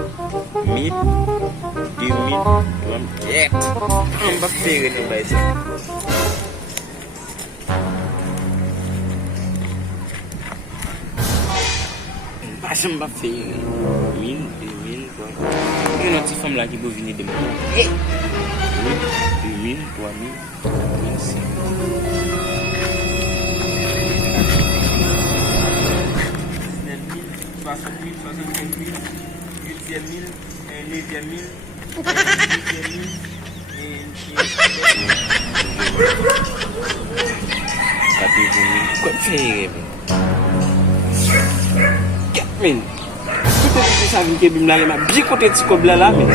1000, 2000, 3000. Mbak Fere nou bay sa. Pasyon Mbak Fere. 1000, 2000, 3000. Yon ti fam la ki bo vini deman. 2000, 3000, 60 000, 65 000, 8e 1000, 9e 1000, 10e 1000, Tapi bumi kuat Fere. 4000. Tout est ça qui est bim la ma bi côté de ce que là mais